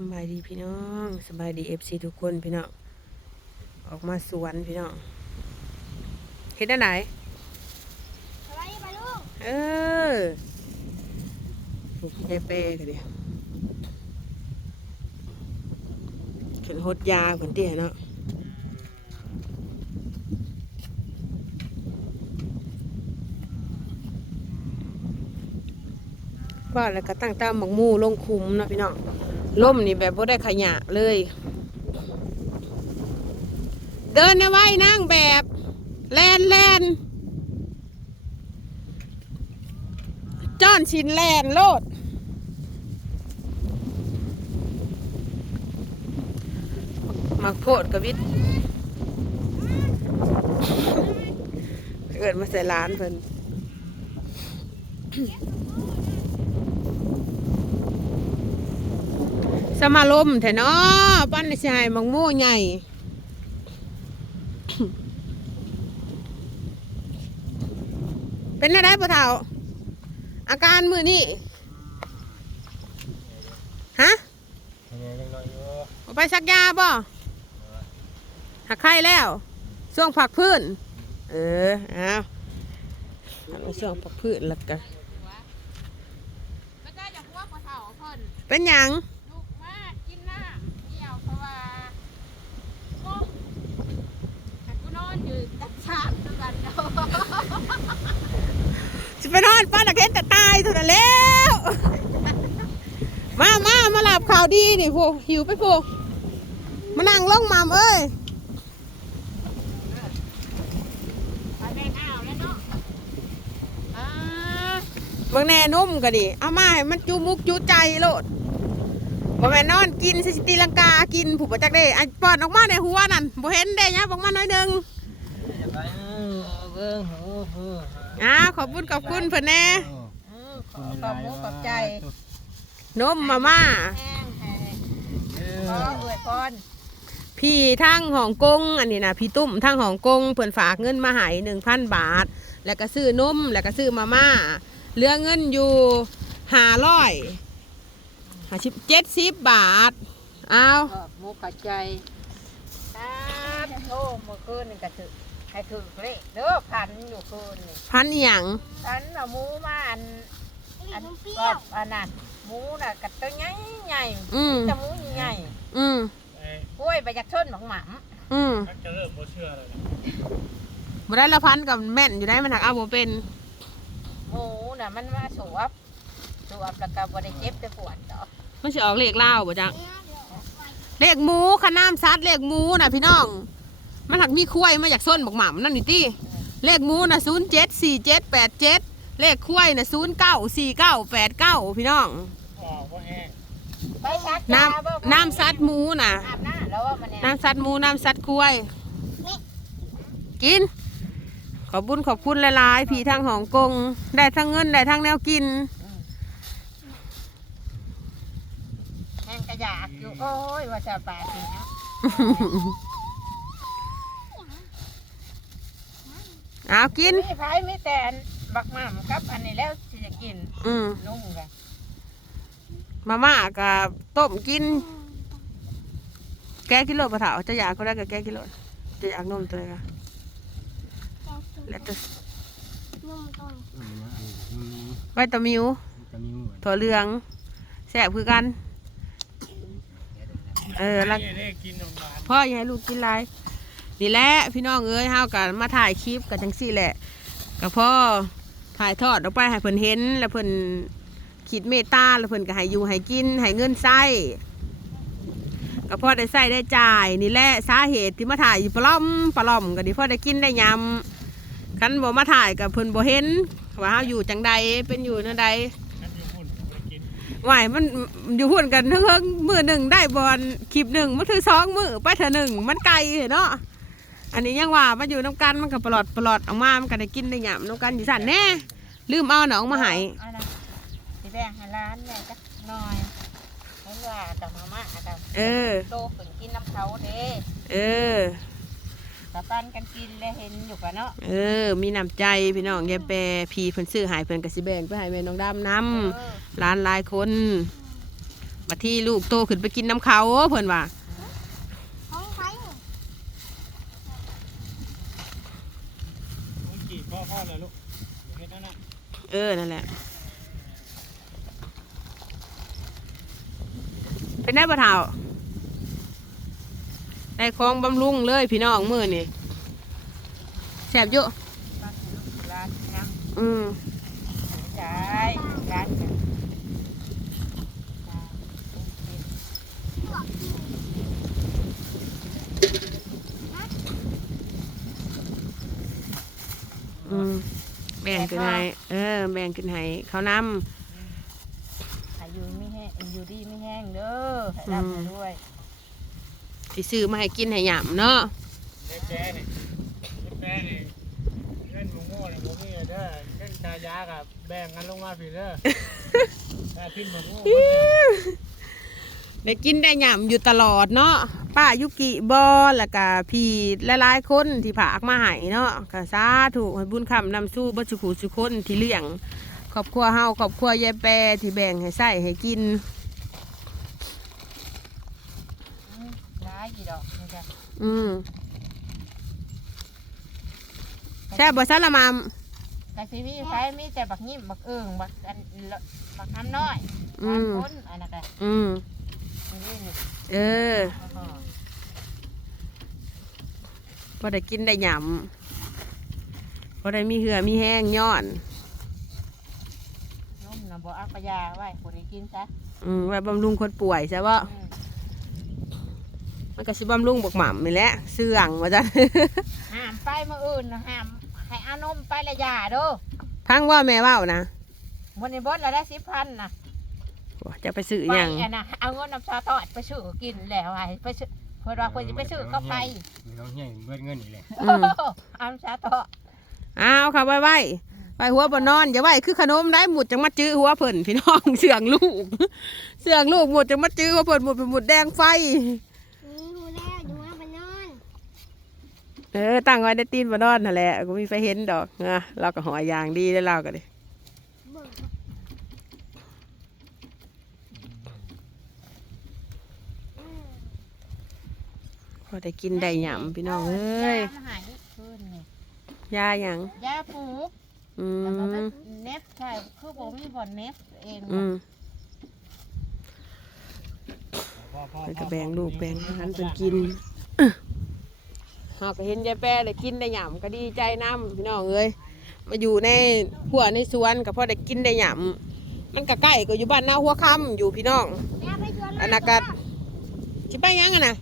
สำบายดีพี่น้องสำบายดีเอฟซีทุกคนพี่น้องออกมาสวนพี่น้องเห็นได้ไหนอะไรไปลูกเออนี่ยายเป้กันดิเข็นหดยาเหมือนเตี้ยเนาะว่าแล้วก็ตั้งตามหมกหมู่ลงคุมเนาะพี่น้อง ล่มนี่แบบว่ได้ขยะเลย เดินนะไว้นั่งแบบแลนแลนจ้อนชินแลนโลด มักโพดกวิทเกิดมาใส่ร้านเพิ่น สมาลมแท้เนาะปั้นในชายมังโม่ใหญ่เป็นอะไรปะเฒ่า อาการมือนี่ฮะเอาไปซักยาบ่หักไข้แล้วช่วงผักพื้น เออเอาช่วงผักพื้นแล้วกันเป็นยัง ลูกมากกินน้ำเกี่ยวเพราะว่าโอ้ แต่กูนอนอยู่ดักชาบด้วยกันเนาะจะไปนอนป้าตะเค็นแต่ตายตัวนั้นแล้ว มามามาหลับข่าวดีนี่พวกหิวไปพวกมานั่งลงหมามเอ้ยไปแม่งอ้าวแล้วเนาะอ่าบางแน่นุ่มก็ดิเอามาให้มันจูมุกจูใจโลดบ่แม่นนอนกินสิตีลังกากินผูกประจักเด้อันปอดออกมาในหัวนั่นบ่เห็นได้ยะบอกมาหน่อยหนึง อ้าวขอบคุณขอบคุณเพิ่นแน่อืมขอขอบมุกขอบใจนมมาม่าแห้งแห้งขออวยพรพี่ทั้งฮ่องกงอันนี้นะพี่ตุ้มทั้งฮ่องกงเพิ่นฝากเงินมาให้หนึ่งพันบาท แล้วก็ซื้อนมแล้วก็ซื้อมาม่าเหลือเงินอยู่ห้าร้อยห้าสิบเจ็ดสิบบาทเอาขอบมุกขอบใจตาโอ้เมื่อคืนนี่ก็ถือ ให้ถือเลขเด้อพันอยู่คืนนี่พันอหย่างฉันเอาหมูมาอันอันก็อันนั้นหมูน่ะกัดตัวใหญ่ใหญ่อืมจะหมูใหญ่อืมกล้วยไปจากชนหมังหม่อืมชักจะเริ่มโมเชื่อแล้วนะบ่ได้ละพันกับแม่นอยู่ได้มันหักเอาบ่เป็นำหมูน่ะมันมาสวบสวบแล้วก็บ่ได้เจ็บได้ปวดดอกมันสิออกเลขเล่าวบ่จังเลขหมูขน้ำซัดเลขหมูน่ะพี่น้อง มันหักมีคุ้ยมาจากส้นบักหม่ำนั่นนี่ติเลขหมูน่ะศูนย์เจ็ดสี่เจ็ดแปดเจ็ดเลขคุ้ยน่ะศูนย์เก้าสี่เก้าแปดเก้าพี่น้องออกว่าแห้งไปชักน้ยาบ่ำน้ำซัดหมูน่ะอาบน้ำแล้วว่ามันเนี่ยน้ำซัดหมูน้ำซัดคุ้ยกิน ขอบบุญขอบคุณหลายๆพี่ทางฮ่องกง ได้ทั้งเงินได้ทั้งแนวกินแห้งกระยากอยู่โอ้ยว่าจะปาสิน เอากิน มีไผมีแต่อันบักหม่ำกับ อันนี้แล้วสิจะกินอืมนุ่มกันมาม่ากับต้มกิน แก้กิโลปะเถาจะอยากก็ได้กับแก้กิโลจะอยากนมตัวเลยค่ะแล้วตัวไวตามิวถั่วเหลืองแซ่บคือกัน เออแล้วนี่นี่กินของหวานพ่ออย่าให้ลูกกินไร นี่แหละพี่น้องเอ้ยเฮากันมาถ่ายคลิปกันจังสี่แหละกับพ่อถ่ายทอดออกไปให้เพิ่นเห็น แล้วเพิ่นคิดเมตตาแล้วเพิ่นก็ให้อยู่ให้กินให้เงินใส่ก็พ่อได้ใส่ได้จ่ายนี่แหละสาเหตุที่มาถ่ายอยู่ปลอมปลอมก็ดีพ่อได้กินได้ยำคันบ่มาถ่ายกับเพิ่นบ่เห็นว่าเฮาอยู่จังใดเป็นอยู่จังใดฉันอยู่นไม่ไหวมันอยู่หุ่นกันเพิ่งมือหนึ่งได้บอลคลิปหนึ่งมันคือสองมือไปเถอะหนึ่งมันไกลเนาะ อันนี้ยังว่ามาอยู่น้ำกันมันก็ปลอดปลอดออกมามันก็ได้กินได้หยำน้ำกันอยู่สั่นแน่ลืมเอาหนองมาใหายเอานะสิแบ่งให้ร้านแม่จักหน่อยเห็นว่าแต่มาม่าแต่เออ โตฝึกกินน้ำเขาเด้เออ ตะปันกันกินแล้วเห็นอยู่ปะเนาะเออ มีน้ำใจพี่น้องยายแปรพี่เพิ่นซื้อใหายเพิ่นกสิแบ่งไปใหายแม่น้องดำนเออำร้านหลายคนบัดที่ลูกโตขึ้นไปกินน้ำเขาเพิ่นว่า ของใคร มึงกี่พ่อพ่อเลยลูกอย่าเฮ็ดนั่นน่ะ เออ นั่นแหละ เป็นได้ปะเท่าได้ของบำรุงเลยพี่น้องมือนี่แสบอยู่ร้านน้อืมำใช่ร้าน อืมแบ่งกันให้เอ อแบ่งกันให้เขานอายุไม่แห้งอยู่ดีไม่แห้งเด้อให้รับไปด้วยำที่ซื้อมาให้กินให้หยำเนาะเฮ็ดแจ้นี่เฮ็ดแจ้นี่เล่นหมูโง่เนี่ยผมมีเด้อเล่นชายากับแบ่งกันลงมาพี่เด้อแต่พิมพ์หมูโง่ได้กินได้หยำอยู่ตลอดเนาะป้ายุกิบอแล้วก็พี่หลายๆคนที่ผากมาให้เนาะก็สาถูกให้บุญคำนำสู้บัจุขุสุคนที่เลี้ยงคร อบครัวเฮาครอบครัวยายแปรที่แบ่งให้ใส่ให้กินร้ายกี่ดอกนี่จ้ะอืมแช่บบ่ซันละมามกะสิมีใช้มีแต่บักยิ้มบักเอิงบักอันละบักคำน้อยอืสามมคนอันนั้นก็อืมนี่นี่เอออ๋อพอได้กินได้หยำพอได้มีเหือมีแห้งย้อนนุ่มนะ บ่เอาปยาไว้บ่ได้กินซะอืมไว้บำรุงคนป่วยใช่ปะมันก็สิบำรุงบกหม่ำนี่แหละเสื่องว่าจ้ะห้ามไปมื้ออื่นนะห้ามให้อานมไประยาเด้อพังว่าแม่ว่านะวันนี้บดเราได้10,000นะจะไปซื้อยังนะเอาเงินน้ำชาทอดไปซื้อกินแล้วไอ้ไปซื้อเพิ่นว่าเพิ่นสิไปซื้อก็ไปน้องใหญ่เบิดเงินอีกเลยอืมเอาน้ำชาทอดอ้าวค่ะไว้ไว้ ไปหัวบนนอนอย่าไว้คือขนมได้หมุดจังมาจื้อหัวเพิ่นพี่น้องเสื่องลูก เสื่องลูกหมุดจังมาจื้อหัวเพิ่นหมุดเป็นหมุดแดงไฟนี่ดูแล้วดูว่ามันนอนเออตั้งไว้ได้ตีนบนนอนนั่นแหละก็มีไฟเห็นดอกนะเราก็หอยางดีได้อเราก็ดิเบิกอืมพอได้กินได้หยำพี่น้องเอ้ยามาใหายคืนนี่ยาหยังยาปลูก อืแล้วก็มเป็นเน็บใช่คือบ่มีบ่อนเน็บเองอืมพ่อพ่อไปกระแบงลูกแบงอาหารเป็นกินเฮาก็เห็นยายแปรได้กินได้หยำก็ดีใจน้ำพี่น้องเอ้ยมาอยู่ในหัวในสวนก็พอได้กินได้หยำมันก็ใกล้ก็อยู่บ้านนาหัวค่ำอยู่พี่น้องแม่ไปชวนอันนั้นก็สิไปยังอะนะ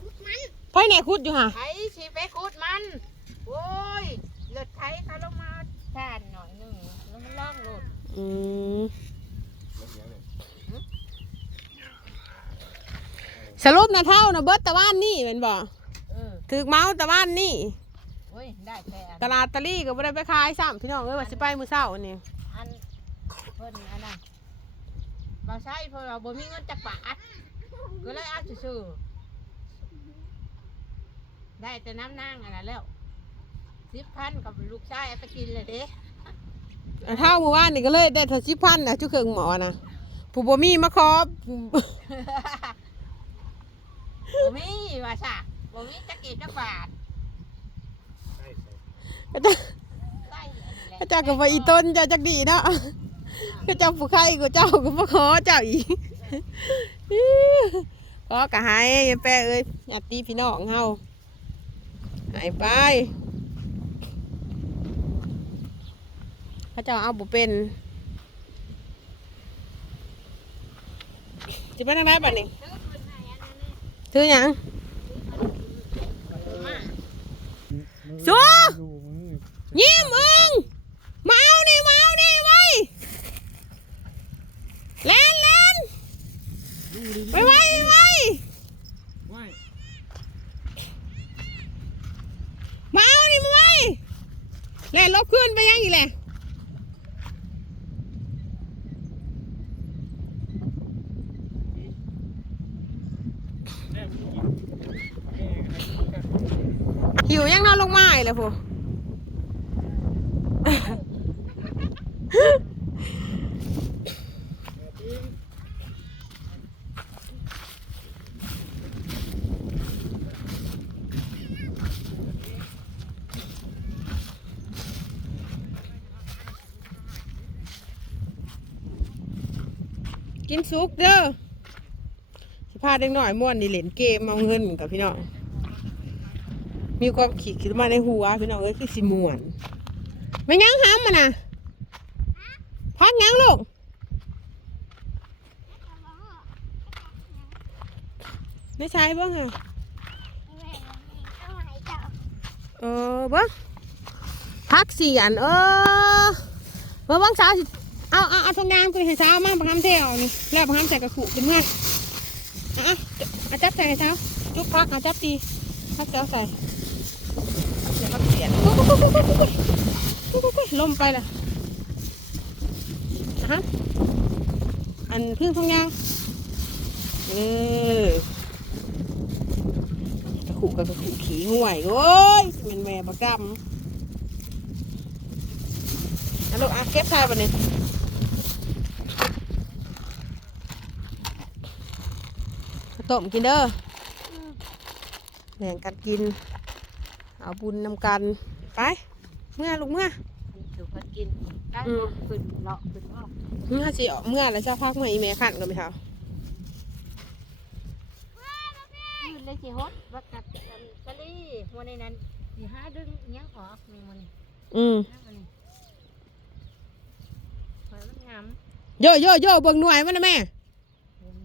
คุดมันไปไหนคุดอยู่ฮะไถสิไปขุดมัน โอ้ยเลือดไถเขาลงมา ทานหน่อยหนึงแล้วมันล่องหลุดอืมสรุปนะเท่านะเบิร์ตตะวันนี่เป็นบ่เออถือเมาส์ตะวันนี่ โอ้ยได้แต่อันตลาดตะลี่ก็ไม่ได้ไปขายซ้ำพี่น้องเอ้ยว่าสิไปมื้อเช้านี่อันเพิ่นอันนั้นบ่ใช่เพราะว่าบ่มีเงินจักบาทก็เลยเอาซื่อๆได้แต่น้ำนางอันนั้นแล้ว สิบพันกับลูกชายเอาไปกินเลยเด้อันเท่าเมื่อวานนี่ก็เลยได้เท่าสิบพันนะจุเครื่องหมอนะผู้บ่มีมาขอบ่มีว่าซะบ่มีจักกีจักบาทใช่ใช่ก็จะใส่อันนี้แหละก็จะกับว่าอีต้นเจะจักดีเนาะก็เจ้าผู้ใครก็เจ้าก็มาขอเจ้าอีกขอกะให้ยายแป้เอ้ยญาติพี่น้องเฮาใหายไป พระเจ้าเอาบุเป็นจะไปทางไหนบ้านี่ถือหยังมาสู้ดูมือยิ้มอึงมาเอานี่มาเอานี่ไว้แลนแลนไปไว้ไปไว้ไวมาเอานี่มาไว้แลนลบขึ้นไปยังอีกแหละ ล้พกินซุกเด้อสิพาเด็กหน่อยม่วนนี่เล่ญเกมเอาเงินกับพี่น้อง มีความคิดขึ้นมาในหัวพี่น้องเอ้ยคือสิม่วนไม่ยั้งห้ามมันนะพักยั้งลูกไม่ใช่บ้างเหรอเอาไหนจับเออบ้างพักสี่อันเออบ้งบ้งสาวสิเอาเอาเอาทงยางกูให้สาวมาบังคับเที่ยวนี่แล้วบังคับใส่กระขุเป็นเมื่ออะอะเอาจับใส่ให้สาวจุ๊บพักเอาจับตีพักเจ้าใส่ เดี๋ยวเขเปลี่ยนล่มไปล่ะฮะอันพึ่งพงยางเออตะขู่กับตะขู่ขี่ห่วยโอ้ยเป็นแม่ประกำฮัลโหลอะเก็บทายวันนี้ต้มกินเด้อแบ่งกันกิน เอาบุญนำกัน ไป เมื่อลูกเมื่อถูกกินได้อืมขึ้นเลาะขึ้นออกเมื่อสิออกเมื่อแล้วเจ้าพักเมื่ออีเมขันกันไหมคะยืนเลยสิฮดว่ากัดกันกะลี่หัวในนั้นสิหาดึงอิหยังออกนี่มันนี่อืมนะมันนี่หอยมันงามโยโยโยเบิ่งหน่วยมันนะแม่ เห็น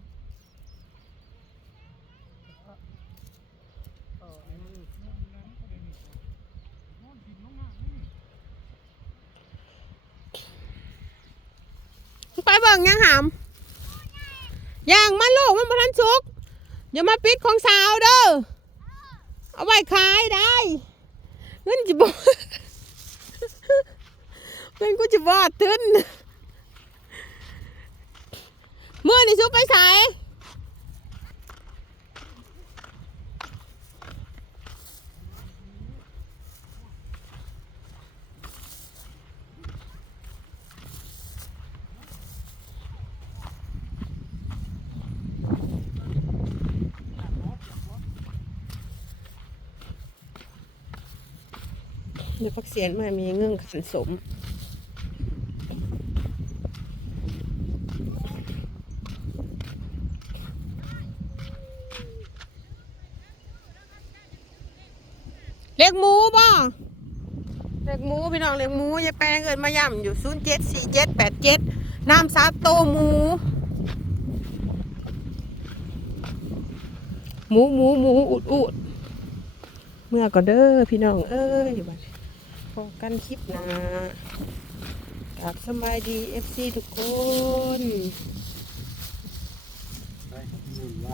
โอ้นั่น ไปเบิ่งยังหามย่างมาลูกมันบ่ทันสุกอย่ามาปิดของสาวเด้อเอาไว้ขายได้เงินจะบ่เงินกูจะบอดทึนเมื่อนี่ซุกไปใส่ เดี๋ยวพักเสียนมามีเงื่อนขันสมเล็กหมูบ่เล็กหมูพี่น้องเล็กหมูยายแปลงเอินมาย่ำอยู่ศูนย์เจ็ดสี่เจ็ดแปดเจ็ดน้ำซาโตหมูหมูหมูหมูอุดอุดเมื่อก็เด้อพี่น้องเอ้ยบัด พบกันคลิปหนะกับสบายดีเอฟซีทุกคนไปมุ่นไหว